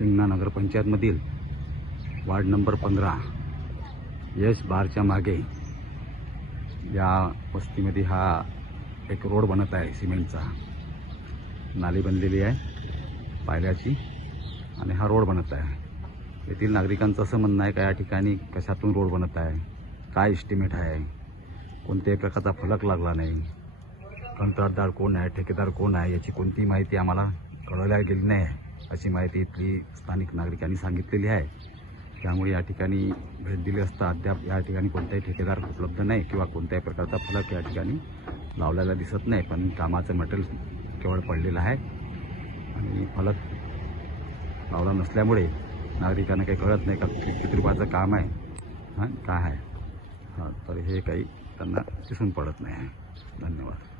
Hingna नगरपंचायतमधील ward number पंधरा यश बारच्या मागे या वस्तीमध्ये हा एक रोड बनत आहे सिमेंटचा. नाली बनलेली आहे पायऱ्याची आणि हा रोड बनत आहे. येथील नागरिकांचं असं म्हणणं आहे का या ठिकाणी कशातून रोड बनत आहे? काय इस्टिमेट आहे? कोणत्याही प्रकारचा फलक लागला नाही. कंत्राटदार कोण आहे ठेकेदार कोण आहे याची कोणतीही माहिती आम्हाला कळवल्या गेली नाही. आहे अशी माहिती इथली स्थानिक नागरिकांनी सांगितलेली आहे. त्यामुळे या ठिकाणी भेट दिली असता अद्याप या ठिकाणी कोणताही ठेकेदार उपलब्ध नाही किंवा कोणत्याही प्रकारचा फलक या ठिकाणी लावलेला दिसत नाही. पण कामाचं मटेरियल केवळ पडलेलं आहे. आणि फलक लावला नसल्यामुळे नागरिकांना काही कळत नाही का किती रुपयाचं काम आहे. हां? काय आहे? हां तर हे काही त्यांना दिसून पडत नाही. आहे धन्यवाद.